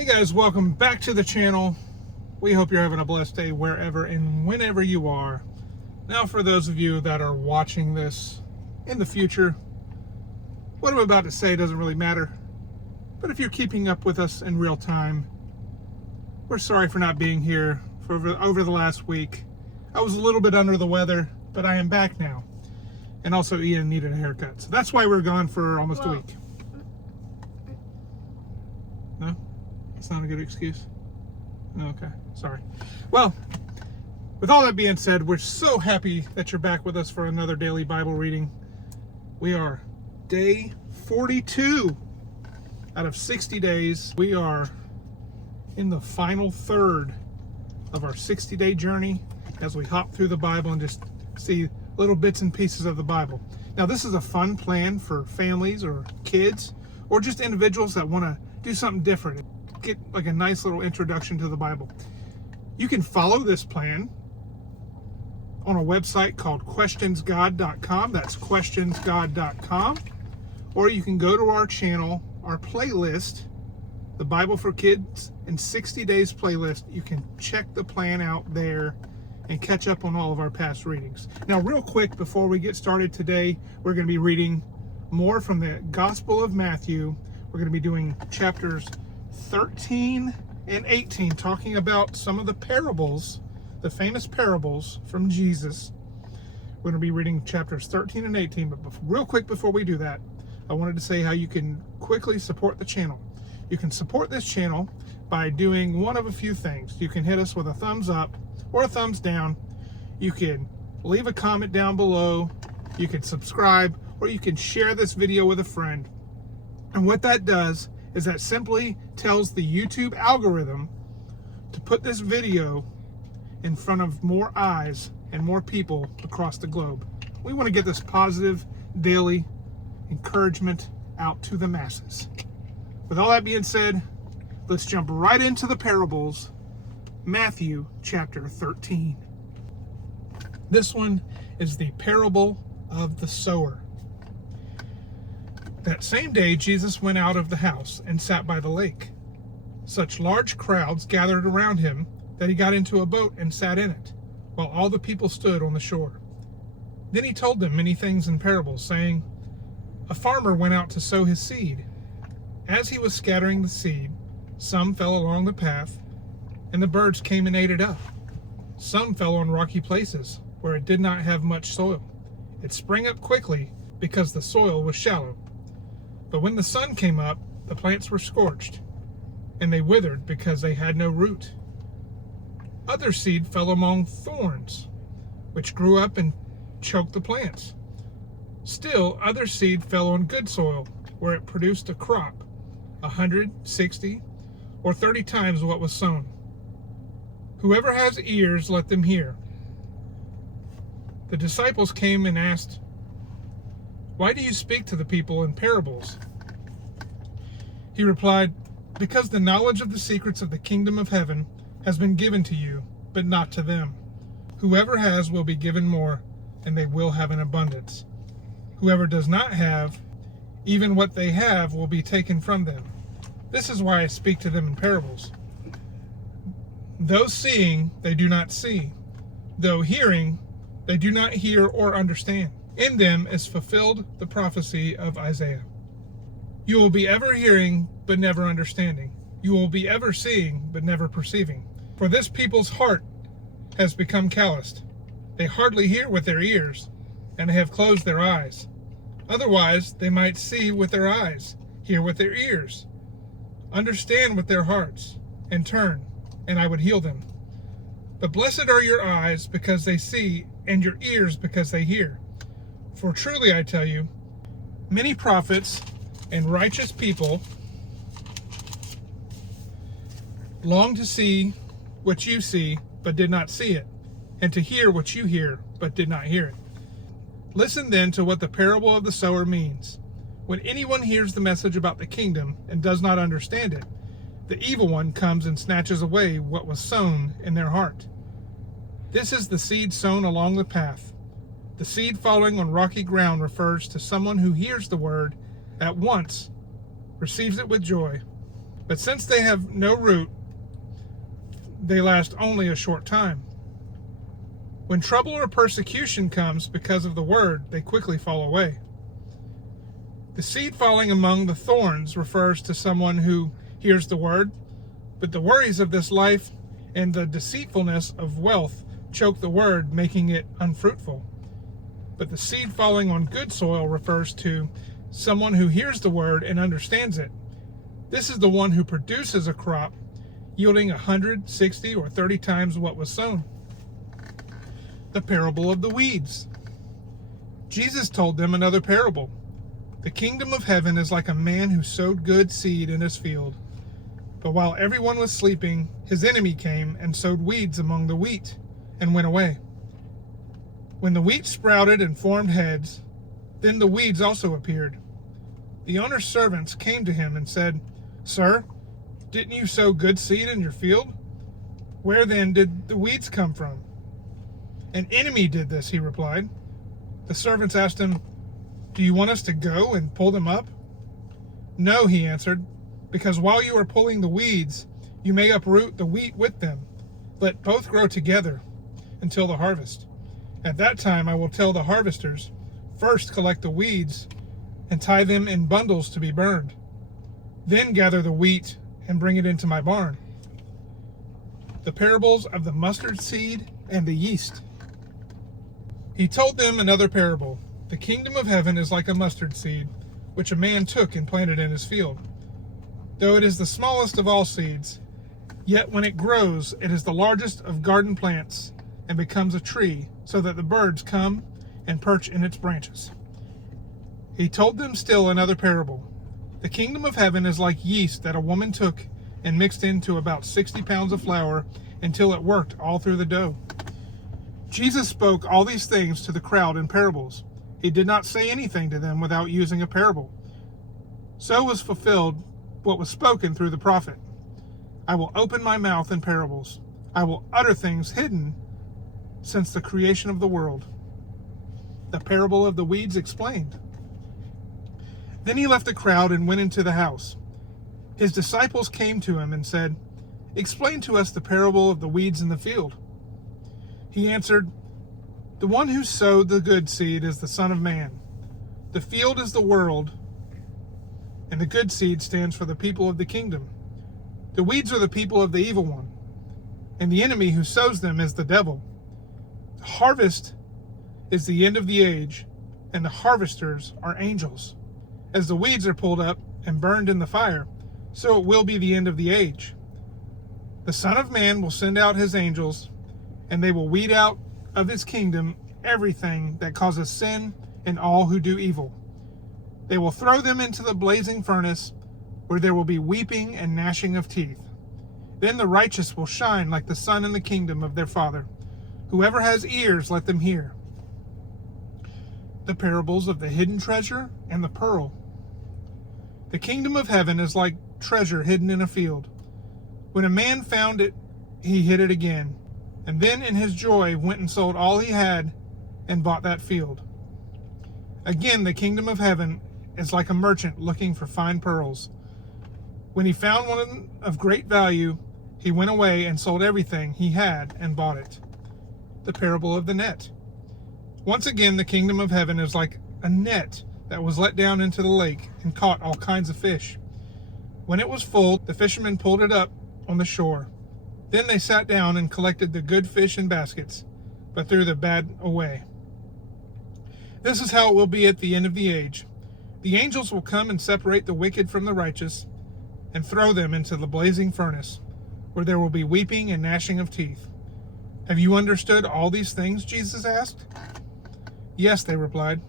Hey guys, welcome back to the channel. We hope you're having a blessed day wherever and whenever you are. Now, for those of you that are watching this in the future, what I'm about to say doesn't really matter. But if you're keeping up with us in real time, we're sorry for not being here for over the last week. I was a little bit under the weather, but I am back now. And also Ian needed a haircut. So that's why we're gone for almost a week. No? That's not a good excuse? Okay, sorry. Well, with all that being said, we're so happy that you're back with us for another daily Bible reading. We are day 42 out of 60 days. We are in the final third of our 60-day journey as we hop through the Bible and just see little bits and pieces of the Bible. Now, this is a fun plan for families or kids or just individuals that want to do something different. Get like a nice little introduction to the Bible. You can follow this plan on a website called questionsgod.com. That's questionsgod.com. Or you can go to our channel, our playlist, the Bible for Kids in 60 Days playlist. You can check the plan out there and catch up on all of our past readings. Now, real quick, before we get started today, we're going to be reading more from the Gospel of Matthew. We're going to be doing chapters 13 and 18, talking about some of the parables, the famous parables from Jesus. We're going to be reading chapters 13 and 18, but real quick before we do that, I wanted to say how you can quickly support the channel. You can support this channel by doing one of a few things. You can hit us with a thumbs up or a thumbs down. You can leave a comment down below. You can subscribe, or you can share this video with a friend. And what that does is that simply tells the YouTube algorithm to put this video in front of more eyes and more people across the globe. We want to get this positive daily encouragement out to the masses. With all that being said, let's jump right into the parables. Matthew chapter 13. This one is the parable of the sower. That same day, Jesus went out of the house and sat by the lake. Such large crowds gathered around him that he got into a boat and sat in it, while all the people stood on the shore. Then he told them many things in parables, saying, "A farmer went out to sow his seed. As he was scattering the seed, some fell along the path, and the birds came and ate it up. Some fell on rocky places, where it did not have much soil. It sprang up quickly, because the soil was shallow. But when the sun came up, the plants were scorched, and they withered because they had no root. Other seed fell among thorns, which grew up and choked the plants. Still, other seed fell on good soil, where it produced a crop, 100, 60, or 30 times what was sown. Whoever has ears, let them hear." The disciples came and asked, "Why do you speak to the people in parables?" He replied, "Because the knowledge of the secrets of the kingdom of heaven has been given to you, but not to them. Whoever has will be given more, and they will have an abundance. Whoever does not have, even what they have will be taken from them. This is why I speak to them in parables. Though seeing, they do not see. Though hearing, they do not hear or understand. In them is fulfilled the prophecy of Isaiah. You will be ever hearing, but never understanding. You will be ever seeing, but never perceiving. For this people's heart has become calloused. They hardly hear with their ears, and they have closed their eyes. Otherwise, they might see with their eyes, hear with their ears, understand with their hearts, and turn, and I would heal them. But blessed are your eyes because they see, and your ears because they hear. For truly I tell you, many prophets and righteous people long to see what you see, but did not see it, and to hear what you hear, but did not hear it. Listen then to what the parable of the sower means. When anyone hears the message about the kingdom and does not understand it, the evil one comes and snatches away what was sown in their heart. This is the seed sown along the path. The seed falling on rocky ground refers to someone who hears the word at once, receives it with joy, But since they have no root, they last only a short time. When trouble or persecution comes because of the word, they quickly fall away. The seed falling among the thorns refers to someone who hears the word, but the worries of this life and the deceitfulness of wealth choke the word, making it unfruitful. But the seed falling on good soil refers to someone who hears the word and understands it. This is the one who produces a crop yielding 100, 60, or 30 times what was sown. The parable of the weeds. Jesus told them another parable. The kingdom of heaven is like a man who sowed good seed in his field. But while everyone was sleeping, his enemy came and sowed weeds among the wheat and went away. When the wheat sprouted and formed heads, then the weeds also appeared. The owner's servants came to him and said, "Sir, didn't you sow good seed in your field? Where then did the weeds come from?" "An enemy did this," he replied. The servants asked him, "Do you want us to go and pull them up?" "No," he answered, "because while you are pulling the weeds, you may uproot the wheat with them. Let both grow together until the harvest. At that time I will tell the harvesters, first collect the weeds and tie them in bundles to be burned. Then gather the wheat and bring it into my barn." The parables of the mustard seed and the yeast. He told them another parable. The kingdom of heaven is like a mustard seed, which a man took and planted in his field. Though it is the smallest of all seeds, yet when it grows, it is the largest of garden plants and becomes a tree, so that the birds come and perch in its branches. He told them still another parable. The kingdom of heaven is like yeast that a woman took and mixed into about 60 pounds of flour until it worked all through the dough. Jesus spoke all these things to the crowd in parables. He did not say anything to them without using a parable. So was fulfilled what was spoken through the prophet. "I will open my mouth in parables. I will utter things hidden since the creation of the world." The parable of the weeds explained. Then he left the crowd and went into the house. His disciples came to him and said, "Explain to us the parable of the weeds in the field." He answered, "The one who sowed the good seed is the Son of Man. The field is the world, and the good seed stands for the people of the kingdom. The weeds are the people of the evil one, and the enemy who sows them is the devil. The harvest is the end of the age, and the harvesters are angels. As the weeds are pulled up and burned in the fire, so it will be the end of the age. The Son of Man will send out his angels, and they will weed out of his kingdom everything that causes sin and all who do evil. They will throw them into the blazing furnace, where there will be weeping and gnashing of teeth. Then the righteous will shine like the sun in the kingdom of their Father. Whoever has ears, let them hear." The parables of the hidden treasure and the pearl. The kingdom of heaven is like treasure hidden in a field. When a man found it, he hid it again, and then in his joy went and sold all he had and bought that field. Again, the kingdom of heaven is like a merchant looking for fine pearls. When he found one of great value, he went away and sold everything he had and bought it. The parable of the net. Once again, the kingdom of heaven is like a net that was let down into the lake and caught all kinds of fish. When it was full, the fishermen pulled it up on the shore. Then they sat down and collected the good fish in baskets, but threw the bad away. This is how it will be at the end of the age. The angels will come and separate the wicked from the righteous and throw them into the blazing furnace, where there will be weeping and gnashing of teeth. "Have you understood all these things?" Jesus asked. "Yes," they replied.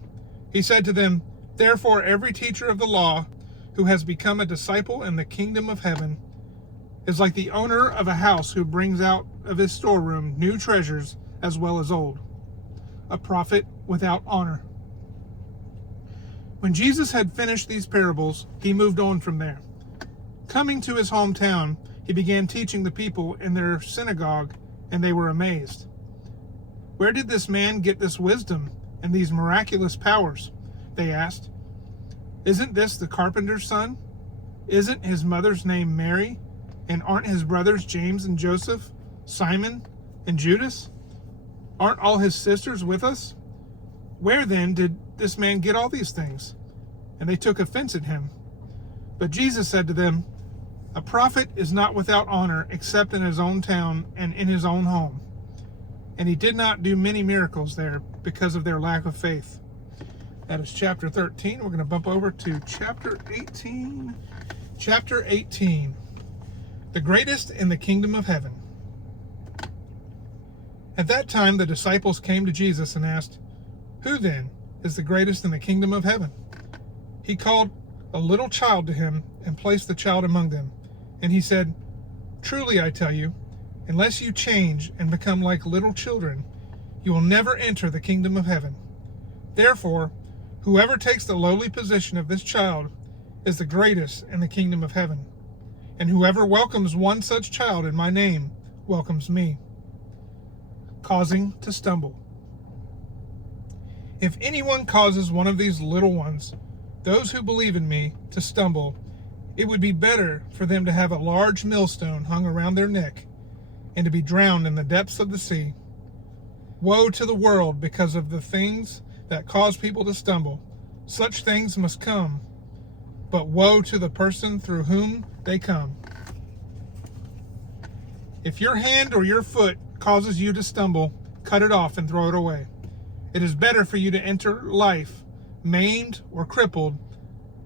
He said to them, "Therefore every teacher of the law who has become a disciple in the kingdom of heaven is like the owner of a house who brings out of his storeroom new treasures as well as old. A prophet without honor." When Jesus had finished these parables, he moved on from there. Coming to his hometown, he began teaching the people in their synagogue, and they were amazed. "Where did this man get this wisdom and these miraculous powers?" they asked. "Isn't this the carpenter's son? Isn't his mother's name Mary? And aren't his brothers James and Joseph, Simon and Judas? Aren't all his sisters with us? Where then did this man get all these things?" And they took offense at him. But Jesus said to them, "A prophet is not without honor except in his own town and in his own home." And he did not do many miracles there because of their lack of faith. That is chapter 13. We're going to bump over to chapter 18. Chapter 18. The greatest in the kingdom of heaven. At that time the disciples came to Jesus and asked, "Who then is the greatest in the kingdom of heaven?" He called a little child to him and placed the child among them. And he said, "Truly I tell you, unless you change and become like little children, you will never enter the kingdom of heaven. Therefore, whoever takes the lowly position of this child is the greatest in the kingdom of heaven. And whoever welcomes one such child in my name welcomes me." Causing to stumble. If anyone causes one of these little ones, those who believe in me, to stumble, it would be better for them to have a large millstone hung around their neck and to be drowned in the depths of the sea. Woe to the world because of the things that cause people to stumble. Such things must come, but woe to the person through whom they come. If your hand or your foot causes you to stumble, cut it off and throw it away. It is better for you to enter life maimed or crippled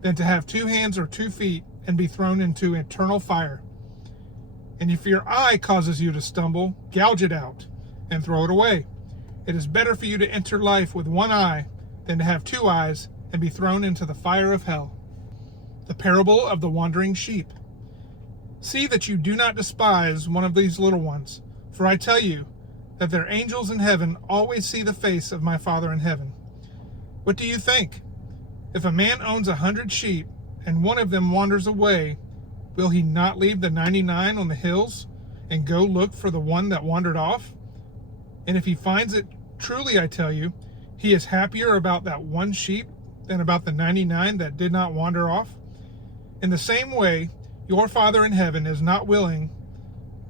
than to have 2 hands or 2 feet and be thrown into eternal fire. And if your eye causes you to stumble, gouge it out and throw it away. It is better for you to enter life with 1 eye than to have 2 eyes and be thrown into the fire of hell. The parable of the wandering sheep. See that you do not despise one of these little ones, for I tell you that their angels in heaven always see the face of my Father in heaven. What do you think? If a man owns 100 sheep and one of them wanders away, will he not leave the 99 on the hills and go look for the one that wandered off? And if he finds it, truly I tell you, he is happier about that one sheep than about the 99 that did not wander off. In the same way, your Father in heaven is not willing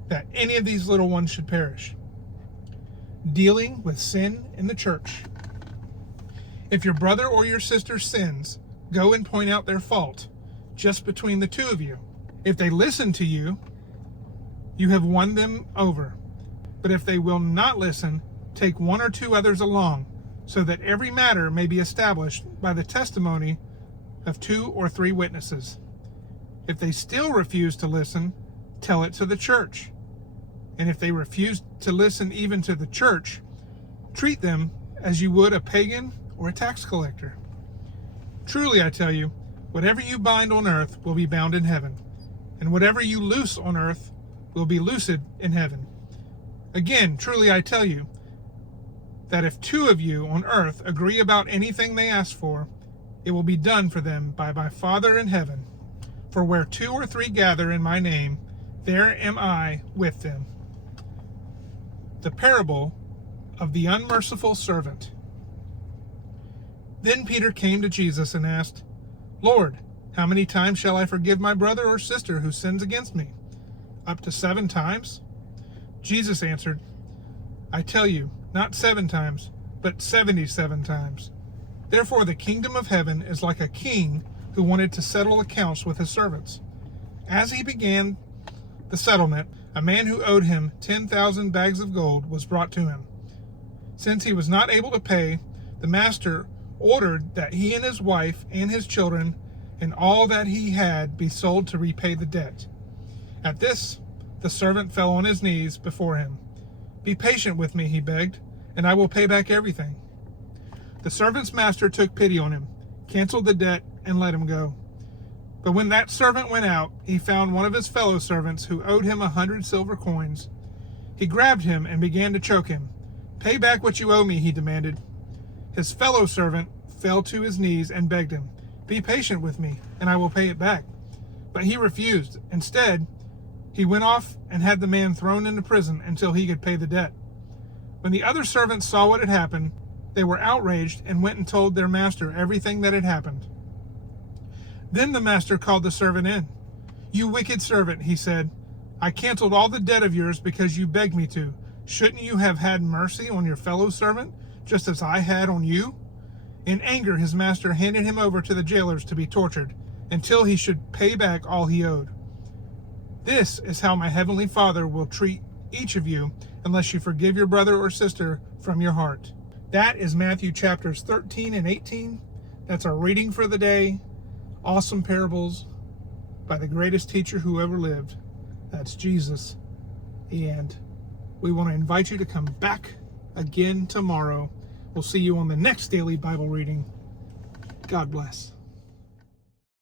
that any of these little ones should perish. Dealing with sin in the church. If your brother or your sister sins, go and point out their fault, just between the 2 of you. If they listen to you, you have won them over. But if they will not listen, take 1 or 2 others along, so that every matter may be established by the testimony of 2 or 3 witnesses. If they still refuse to listen, tell it to the church. And if they refuse to listen even to the church, treat them as you would a pagan or a tax collector. Truly I tell you, whatever you bind on earth will be bound in heaven, and whatever you loose on earth will be loosed in heaven. Again, truly I tell you, that if 2 of you on earth agree about anything they ask for, it will be done for them by my Father in heaven. For where 2 or 3 gather in my name, there am I with them. The parable of the unmerciful servant. Then Peter came to Jesus and asked, "Lord, how many times shall I forgive my brother or sister who sins against me? Up to 7 times?" Jesus answered, "I tell you, not 7 times, but 77 times. Therefore the kingdom of heaven is like a king who wanted to settle accounts with his servants. As he began the settlement, a man who owed him 10,000 bags of gold was brought to him. Since he was not able to pay, the master ordered that he and his wife and his children and all that he had be sold to repay the debt. At this, the servant fell on his knees before him. 'Be patient with me,' he begged, 'and I will pay back everything.' The servant's master took pity on him, canceled the debt, and let him go. But when that servant went out, he found one of his fellow servants who owed him 100 silver coins. He grabbed him and began to choke him. 'Pay back what you owe me,' he demanded. His fellow servant fell to his knees and begged him, 'Be patient with me, and I will pay it back.' But he refused. Instead, he went off and had the man thrown into prison until he could pay the debt. When the other servants saw what had happened, they were outraged and went and told their master everything that had happened. Then the master called the servant in. "You wicked servant," he said. "I canceled all the debt of yours because you begged me to. Shouldn't you have had mercy on your fellow servant, just as I had on you?" In anger, his master handed him over to the jailers to be tortured until he should pay back all he owed. This is how my heavenly Father will treat each of you unless you forgive your brother or sister from your heart. That is Matthew chapters 13 and 18. That's our reading for the day. Awesome parables by the greatest teacher who ever lived. That's Jesus. And we want to invite you to come back again tomorrow. We'll see you on the next daily Bible reading. God bless.